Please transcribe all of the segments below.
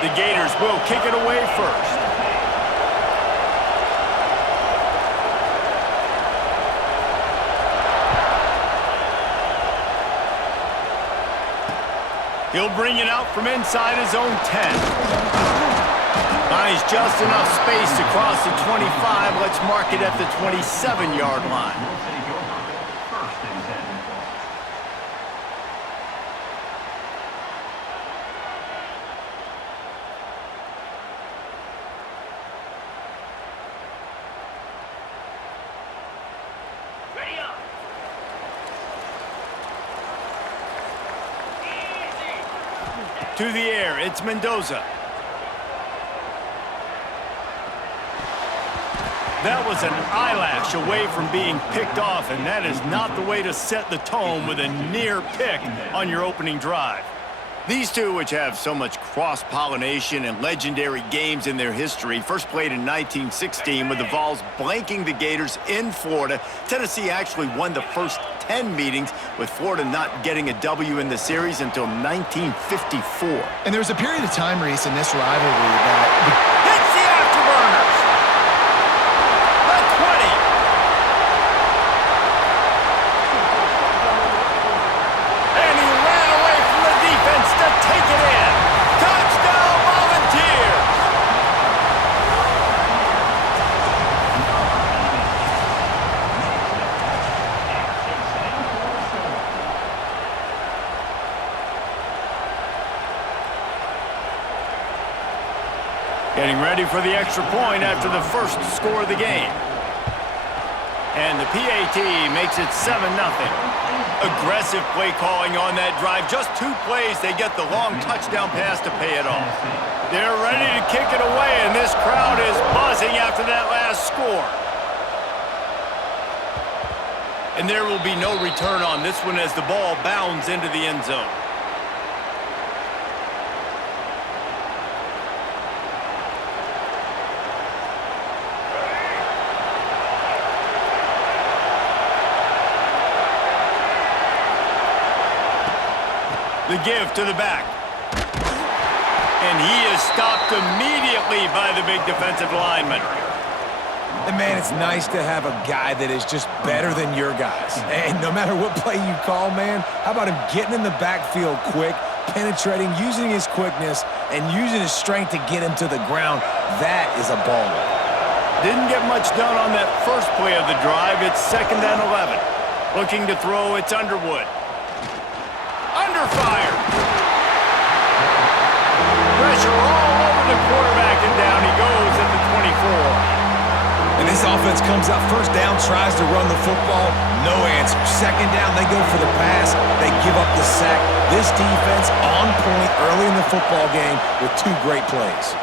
The Gators will kick it away first. He'll bring it out from inside his own 10. Finds just enough space to cross the 25. Let's mark it at the 27-yard line. To the air, it's Mendoza. That was an eyelash away from being picked off, and that is not the way to set the tone with a near pick on your opening drive. These two, which have so much cross-pollination and legendary games in their history, first played in 1916 with the Vols blanking the Gators in Florida. Tennessee actually won the first 10 meetings, with Florida not getting a W in the series until 1954. And there was a period of time, Reese, in this rivalry that... Hits the afterburners! The 20! And he ran away from the defense to take it in. Touchdown, Volunteers! Getting ready for the extra point after the first score of the game. And the PAT makes it 7-0. Aggressive play calling on that drive. Just 2 plays, they get the long touchdown pass to pay it off. They're ready to kick it away, and this crowd is buzzing after that last score. And there will be no return on this one as the ball bounds into the end zone. The give to the back. And he is stopped immediately by the big defensive lineman. And, man, it's nice to have a guy that is just better than your guys. And no matter what play you call, man, how about him getting in the backfield quick, penetrating, using his quickness, and using his strength to get him to the ground? That is a baller. Didn't get much done on that first play of the drive. It's 2nd and 11. Looking to throw, it's Underwood. Under fire. Pressure all over the quarterback, and down he goes at the 24. And this offense comes out first down, tries to run the football, no answer. 2nd down, they go for the pass, they give up the sack. This defense on point early in the football game with 2 great plays.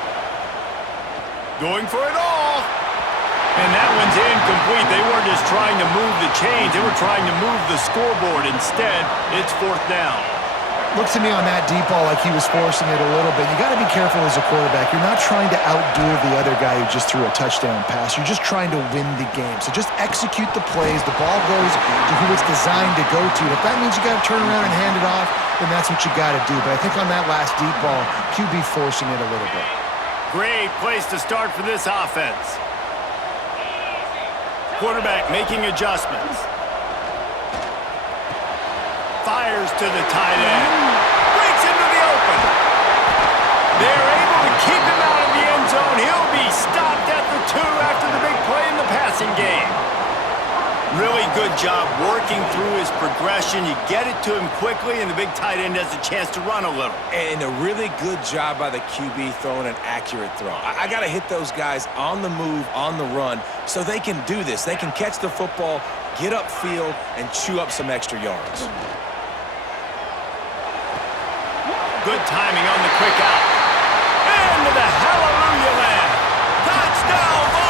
Going for it all. And that one's incomplete. They weren't just trying to move the chains. They were trying to move the scoreboard. Instead, it's 4th down. Looks to me on that deep ball like he was forcing it a little bit. You got to be careful as a quarterback. You're not trying to outdo the other guy who just threw a touchdown pass. You're just trying to win the game. So just execute the plays. The ball goes to who it's designed to go to. If that means you got to turn around and hand it off, then that's what you got to do. But I think on that last deep ball, QB forcing it a little bit. Great place to start for this offense. Quarterback making adjustments. Fires to the tight end. Breaks into the open. They're able to keep him out of the end zone. He'll be stopped at the 2 after the big play in the passing game. Really good job working through his progression. You get it to him quickly, and the big tight end has a chance to run a little. And a really good job by the QB throwing an accurate throw. I got to hit those guys on the move, on the run, so they can do this. They can catch the football, get upfield, and chew up some extra yards. Good timing on the quick out. Into the hallelujah land. Touchdown ball.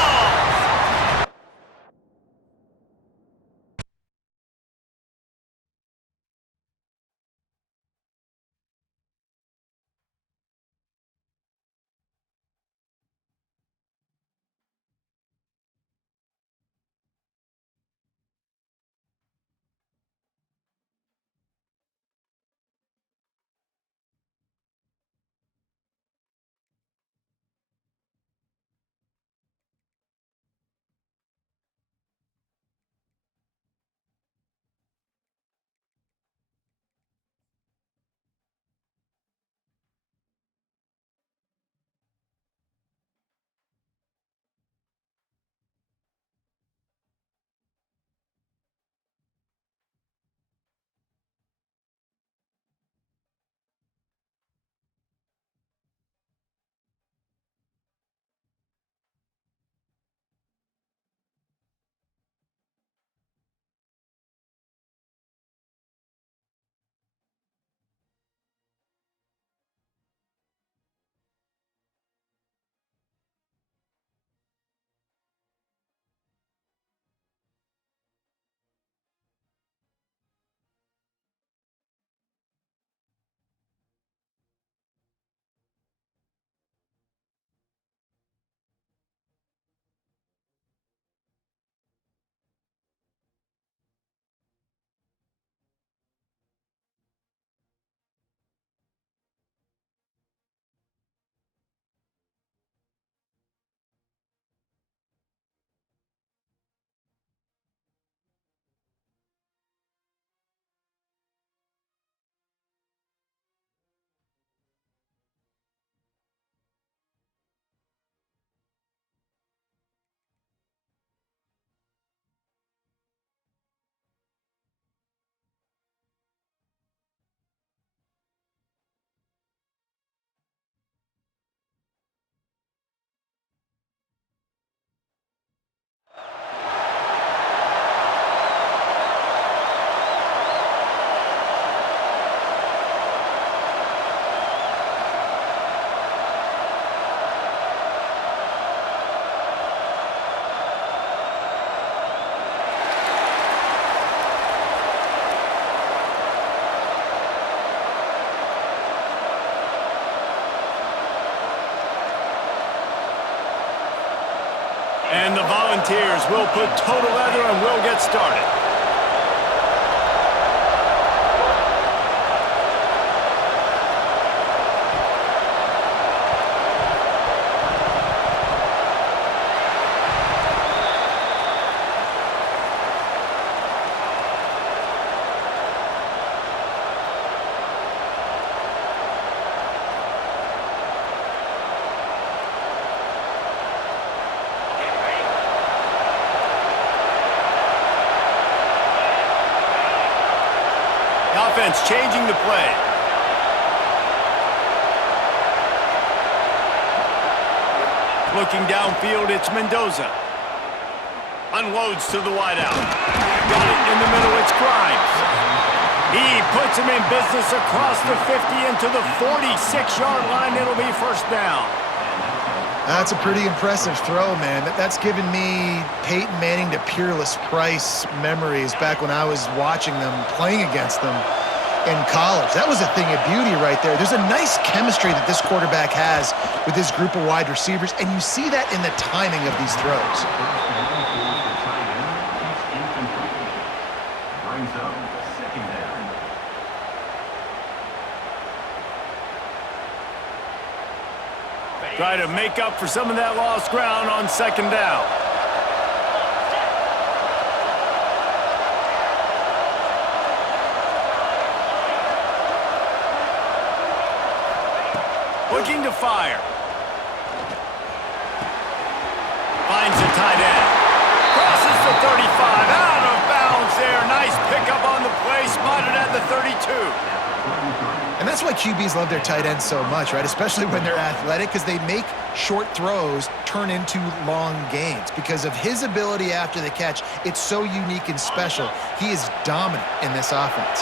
Volunteers will put total leather and we'll get started. Offense changing the play. Looking downfield, it's Mendoza. Unloads to the wideout. Got it in the middle, it's Grimes. He puts him in business across the 50 into the 46-yard line. It'll be first down. That's a pretty impressive throw, man. That's given me Peyton Manning to Peerless Price memories back when I was watching them, playing against them in college. That was a thing of beauty right there. There's a nice chemistry that this quarterback has with this group of wide receivers, and you see that in the timing of these throws. Try to make up for some of that lost ground on second down. Looking to fire. Finds the tight end. Crosses the 35. Out of bounds there. Nice pickup on the play. Spotted at the 32. And that's why QBs love their tight ends so much, right? Especially when they're athletic, because they make short throws turn into long gains. Because of his ability after the catch, it's so unique and special. He is dominant in this offense.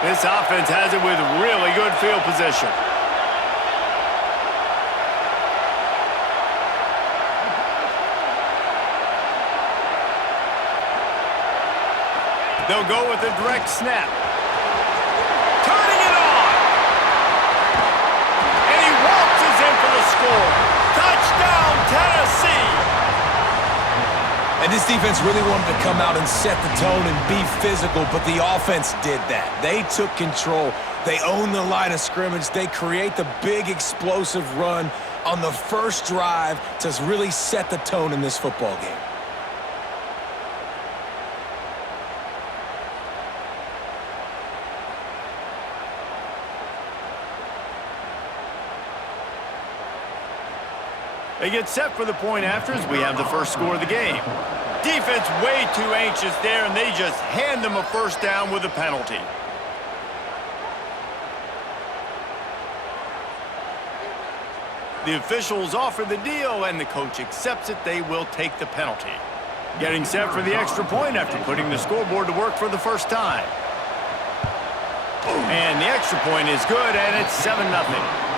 This offense has it with really good field position. They'll go with a direct snap. Turning it on. And he waltzes in for the score. Touchdown, Tennessee. And this defense really wanted to come out and set the tone and be physical, but the offense did that. They took control. They owned the line of scrimmage. They create the big explosive run on the first drive to really set the tone in this football game. They get set for the point after as we have the first score of the game. Defense way too anxious there, and they just hand them a first down with a penalty. The officials offer the deal, and the coach accepts it. They will take the penalty. Getting set for the extra point after putting the scoreboard to work for the first time. And the extra point is good, and it's 7-0.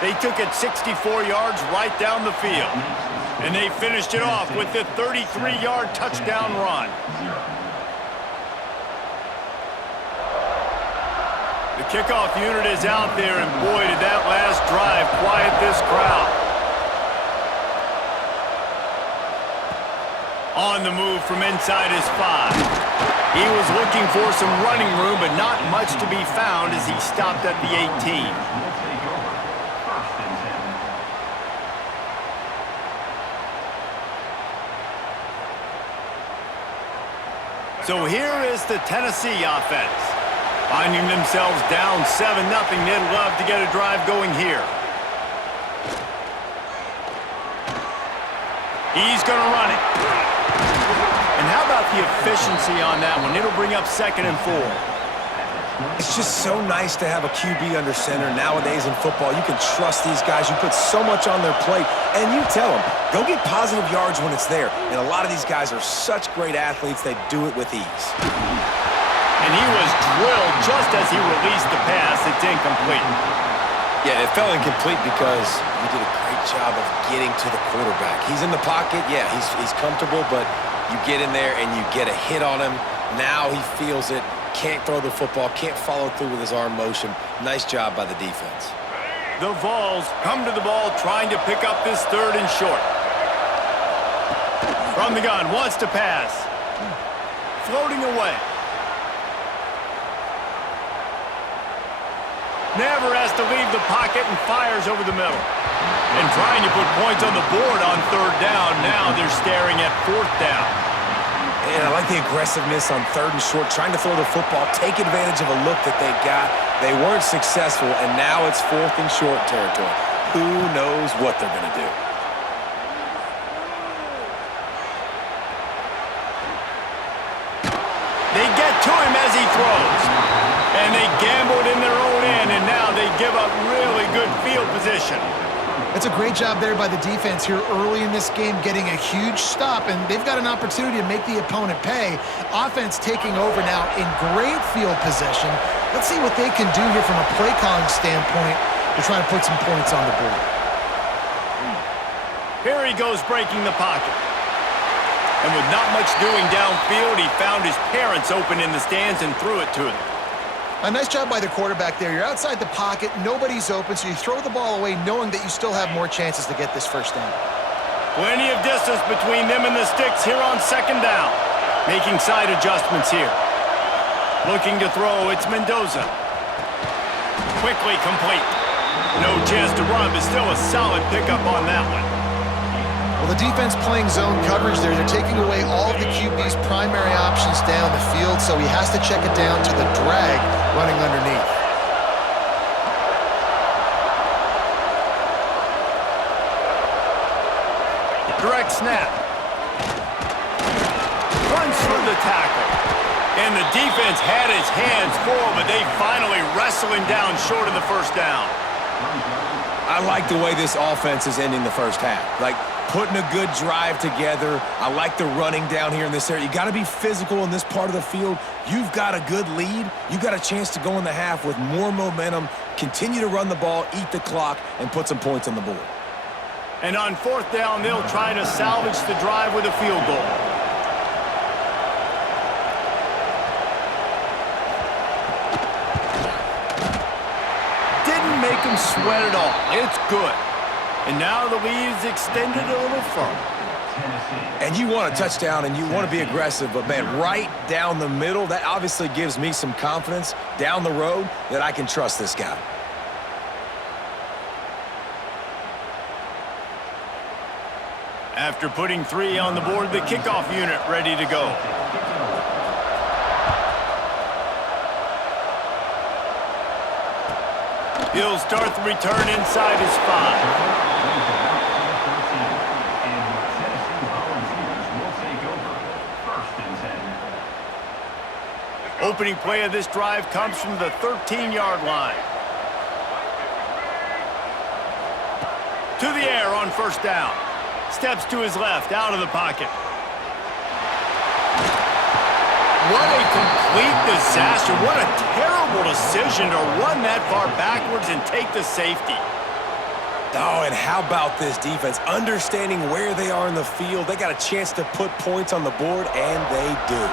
They took it 64 yards right down the field. And they finished it off with the 33-yard touchdown run. The kickoff unit is out there, and boy, did that last drive quiet this crowd. On the move from inside his 5. He was looking for some running room, but not much to be found as he stopped at the 18. So here is the Tennessee offense. Finding themselves down 7-0, they'd love to get a drive going here. He's going to run it. And how about the efficiency on that one? It'll bring up 2nd and 4. It's just so nice to have a QB under center nowadays in football. You can trust these guys. You put so much on their plate, and you tell them, go get positive yards when it's there. And a lot of these guys are such great athletes, they do it with ease. And he was drilled just as he released the pass. It's incomplete. Yeah, it fell incomplete because he did a great job of getting to the quarterback. He's in the pocket. Yeah, he's comfortable, but you get in there and you get a hit on him. Now he feels it. Can't throw the football, can't follow through with his arm motion. Nice job by the defense. The Vols come to the ball trying to pick up this 3rd and short. From the gun, wants to pass. Floating away. Never has to leave the pocket and fires over the middle. And trying to put points on the board on third down. Now they're staring at fourth down. And I like the aggressiveness on third and short, trying to throw the football, take advantage of a look that they got. They weren't successful, and now it's fourth and short territory. Who knows what they're going to do? They get to him as he throws. And they gambled in their own end, and now they give up really good field position. It's a great job there by the defense here early in this game, getting a huge stop, and they've got an opportunity to make the opponent pay. Offense taking over now in great field possession. Let's see what they can do here from a play calling standpoint to try to put some points on the board. Here he goes breaking the pocket. And with not much doing downfield, he found his parents open in the stands and threw it to them. A nice job by the quarterback there. You're outside the pocket, nobody's open, so you throw the ball away knowing that you still have more chances to get this first down. Plenty of distance between them and the sticks here on second down. Making side adjustments here. Looking to throw, it's Mendoza. Quickly complete. No chance to run, but still a solid pickup on that one. Well, the defense playing zone coverage there. They're taking away all of the QB's primary options down the field, so he has to check it down to the drag running underneath. Direct snap. Runs through the tackle. And the defense had his hands full, but they finally wrestle him down short of the first down. I like the way this offense is ending the first half. Like, putting a good drive together. I like the running down here in this area. You got to be physical in this part of the field. You've got a good lead. You got a chance to go in the half with more momentum, continue to run the ball, eat the clock, and put some points on the board. And on fourth down, they'll try to salvage the drive with a field goal. Didn't make him sweat at all. It's good. And now the lead is extended a little further. And you want a touchdown and you want to be aggressive, but man, right down the middle, that obviously gives me some confidence down the road that I can trust this guy. After putting 3 on the board, the kickoff unit ready to go. He'll start the return inside his 5. Opening play of this drive comes from the 13-yard line. To the air on first down. Steps to his left, out of the pocket. What a complete disaster. What a terrible decision to run that far backwards and take the safety. Oh, and how about this defense? Understanding where they are in the field. They got a chance to put points on the board, and they do.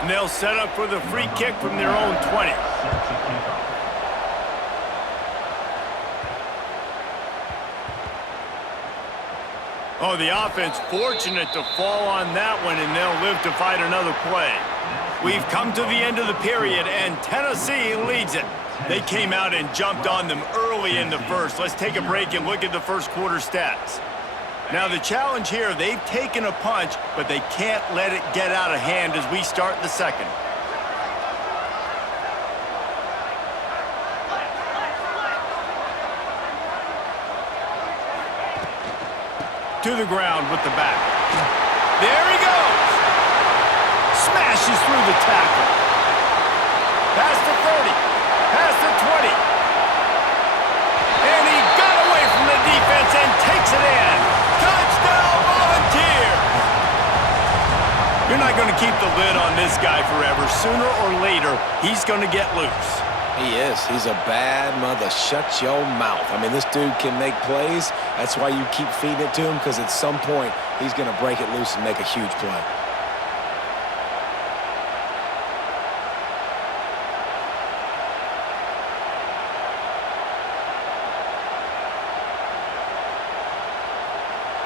And they'll set up for the free kick from their own 20. Oh, the offense fortunate to fall on that one, and they'll live to fight another play. We've come to the end of the period, and Tennessee leads it. They came out and jumped on them early in the first. Let's take a break and look at the first quarter stats. Now, the challenge here, they've taken a punch, but they can't let it get out of hand as we start the second. To the ground with the back. There he goes! Smashes through the tackle. Past the 30. Past the 20. And he got away from the defense and takes it in. Touchdown, Volunteers! You're not going to keep the lid on this guy forever. Sooner or later, he's going to get loose. He is. He's a bad mother. Shut your mouth. I mean, this dude can make plays. That's why you keep feeding it to him, because at some point, he's going to break it loose and make a huge play.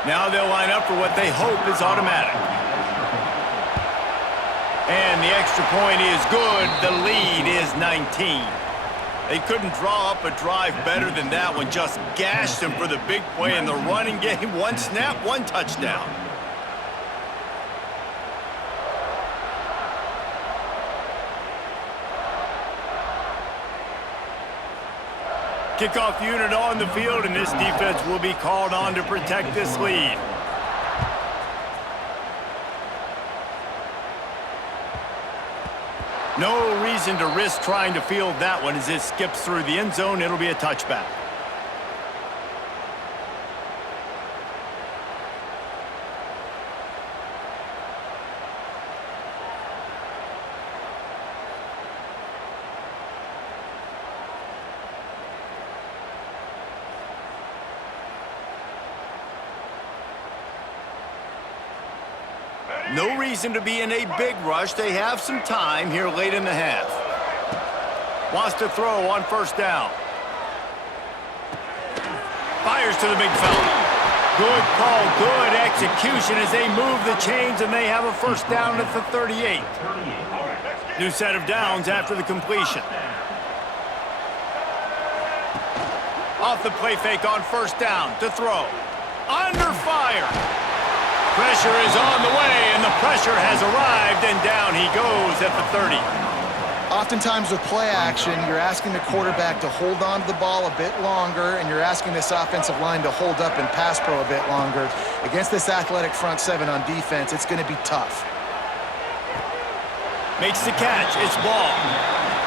Now they'll line up for what they hope is automatic. And the extra point is good. The lead is 19. They couldn't draw up a drive better than that one. Just gashed them for the big play in the running game. One snap, one touchdown. Kickoff unit on the field, and this defense will be called on to protect this lead. No reason to risk trying to field that one as it skips through the end zone. It'll be a touchback. No reason to be in a big rush. They have some time here late in the half. Wants to throw on first down. Fires to the big fella. Good call, good execution as they move the chains, and they have a first down at the 38. New set of downs after the completion. Off the play fake on first down to throw. Under fire. Pressure is on the way, and the pressure has arrived, and down he goes at the 30. Oftentimes with play action, you're asking the quarterback to hold on to the ball a bit longer, and you're asking this offensive line to hold up in pass pro a bit longer. Against this athletic front seven on defense, it's going to be tough. Makes the catch. It's ball.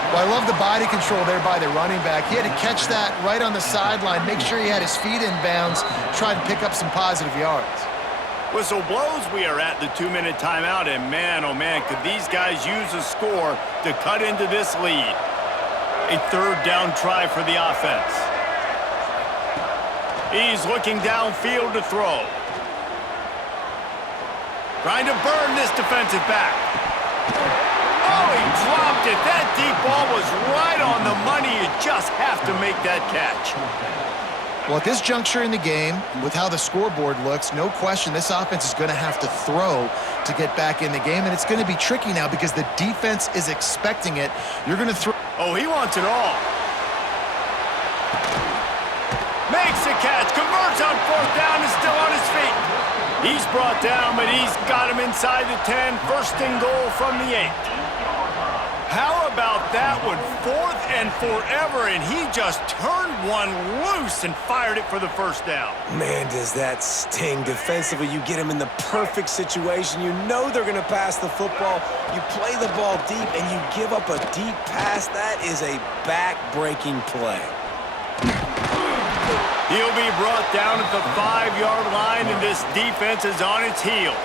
Well, I love the body control there by the running back. He had to catch that right on the sideline, make sure he had his feet in bounds, try to pick up some positive yards. Whistle blows. We are at the 2-minute timeout, and man, oh man, could these guys use a score to cut into this lead. A third down try for the offense. He's looking downfield to throw. Trying to burn this defensive back. Oh, he dropped it. That deep ball was right on the money. You just have to make that catch. Well, at this juncture in the game, with how the scoreboard looks, no question this offense is going to have to throw to get back in the game, and it's going to be tricky now because the defense is expecting it. You're going to throw. Oh, he wants it all. Makes the catch, converts on fourth down, is still on his feet. He's brought down, but he's got him inside the 10. First and goal from the 8. How about that one? 4th and forever, and he just turned one loose and fired it for the first down. Man, does that sting. Defensively, you get him in the perfect situation. You know they're going to pass the football. You play the ball deep, and you give up a deep pass. That is a back-breaking play. He'll be brought down at the 5-yard line, and this defense is on its heels.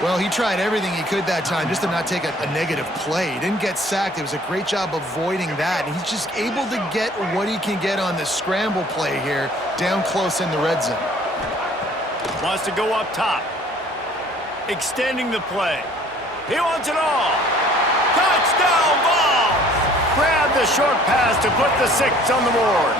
Well, he tried everything he could that time just to not take a negative play. He didn't get sacked. It was a great job avoiding that. And he's just able to get what he can get on the scramble play here down close in the red zone. Wants to go up top. Extending the play. He wants it all. Touchdown ball! Grab the short pass to put the 6 on the board.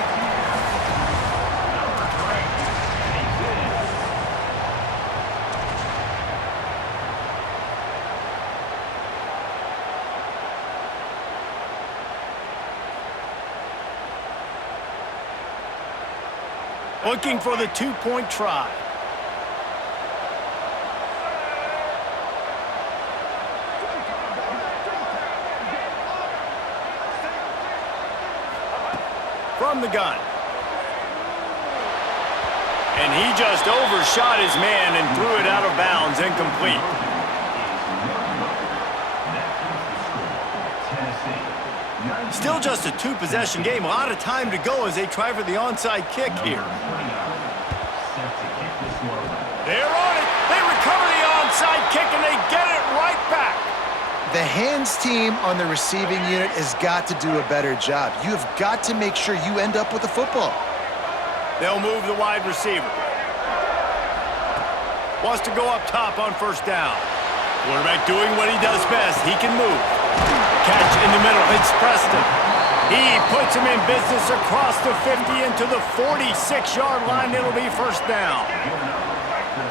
Looking for the 2-point try. From the gun. And he just overshot his man and threw it out of bounds, incomplete. Still just a 2-possession game. A lot of time to go as they try for the onside kick here. They're on it. They recover the onside kick, and they get it right back. The hands team on the receiving unit has got to do a better job. You have got to make sure you end up with the football. They'll move the wide receiver. Wants to go up top on first down. Quarterback doing what he does best. He can move. Catch in the middle. It's Preston. He puts him in business across the 50 into the 46-yard line. It'll be first down.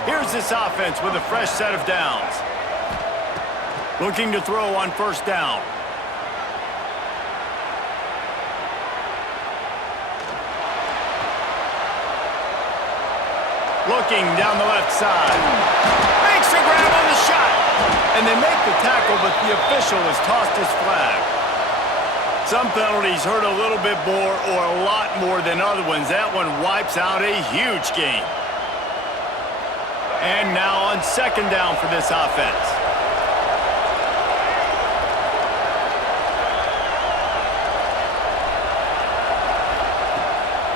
Here's this offense with a fresh set of downs. Looking to throw on first down. Looking down the left side. Makes a grab on the shot. And they make the tackle, but the official has tossed his flag. Some penalties hurt a little bit more or a lot more than other ones. That one wipes out a huge game. And now on second down for this offense.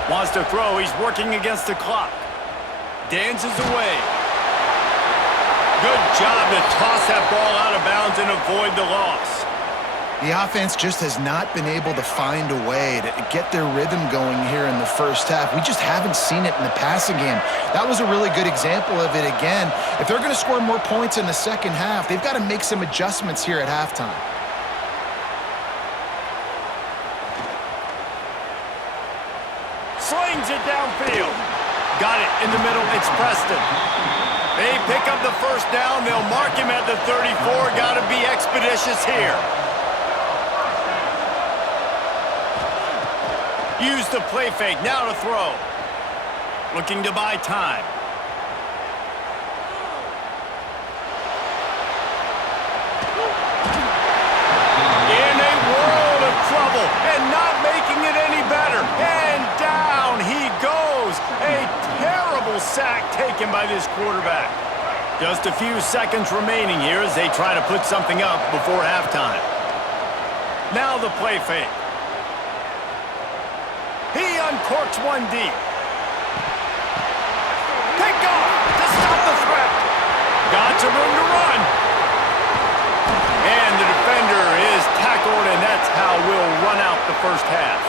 Wants to throw. He's working against the clock. Dances away. Good job to toss that ball out of bounds and avoid the loss. The offense just has not been able to find a way to get their rhythm going here in the first half. We just haven't seen it in the passing game. That was a really good example of it again. If they're going to score more points in the second half, they've got to make some adjustments here at halftime. Slings it downfield. Got it in the middle. It's Preston. They pick up the first down. They'll mark him at the 34. Got to be expeditious here. Use the play fake. Now to throw. Looking to buy time. In a world of trouble and not making it any better. And down he goes. A terrible sack taken by this quarterback. Just a few seconds remaining here as they try to put something up before halftime. Now the play fake. He uncorks one deep. Pick off to stop the threat. Got some room to run. And the defender is tackled, and that's how we'll run out the first half.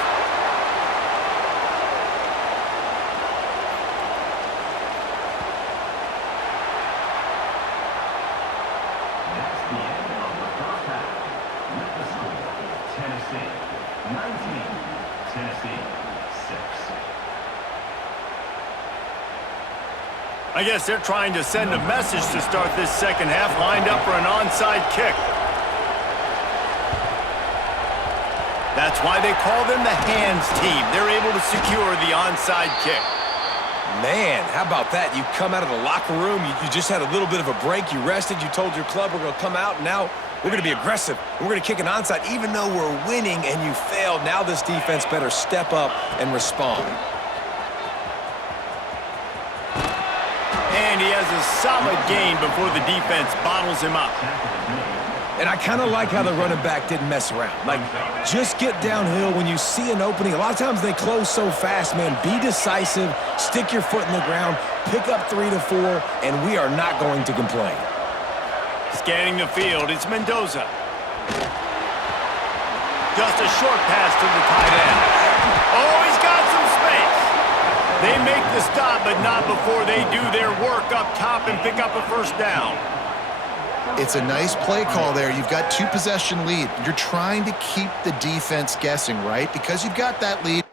I guess they're trying to send a message to start this second half, lined up for an onside kick. That's why they call them the hands team. They're able to secure the onside kick. Man, how about that? You come out of the locker room, you just had a little bit of a break, you rested, you told your club we're going to come out, and now we're going to be aggressive. We're going to kick an onside, even though we're winning and you failed. Now this defense better step up and respond. And he has a solid gain before the defense bottles him up. And I kind of like how the running back didn't mess around. Like, just get downhill when you see an opening. A lot of times they close so fast, man. Be decisive, stick your foot in the ground, pick up 3 to 4, and we are not going to complain. Scanning the field, it's Mendoza. Just a short pass to the tight end. Oh, he's got some space. They make the stop, but not before they do their work up top and pick up a first down. It's a nice play call there. You've got 2-possession lead. You're trying to keep the defense guessing, right? Because you've got that lead,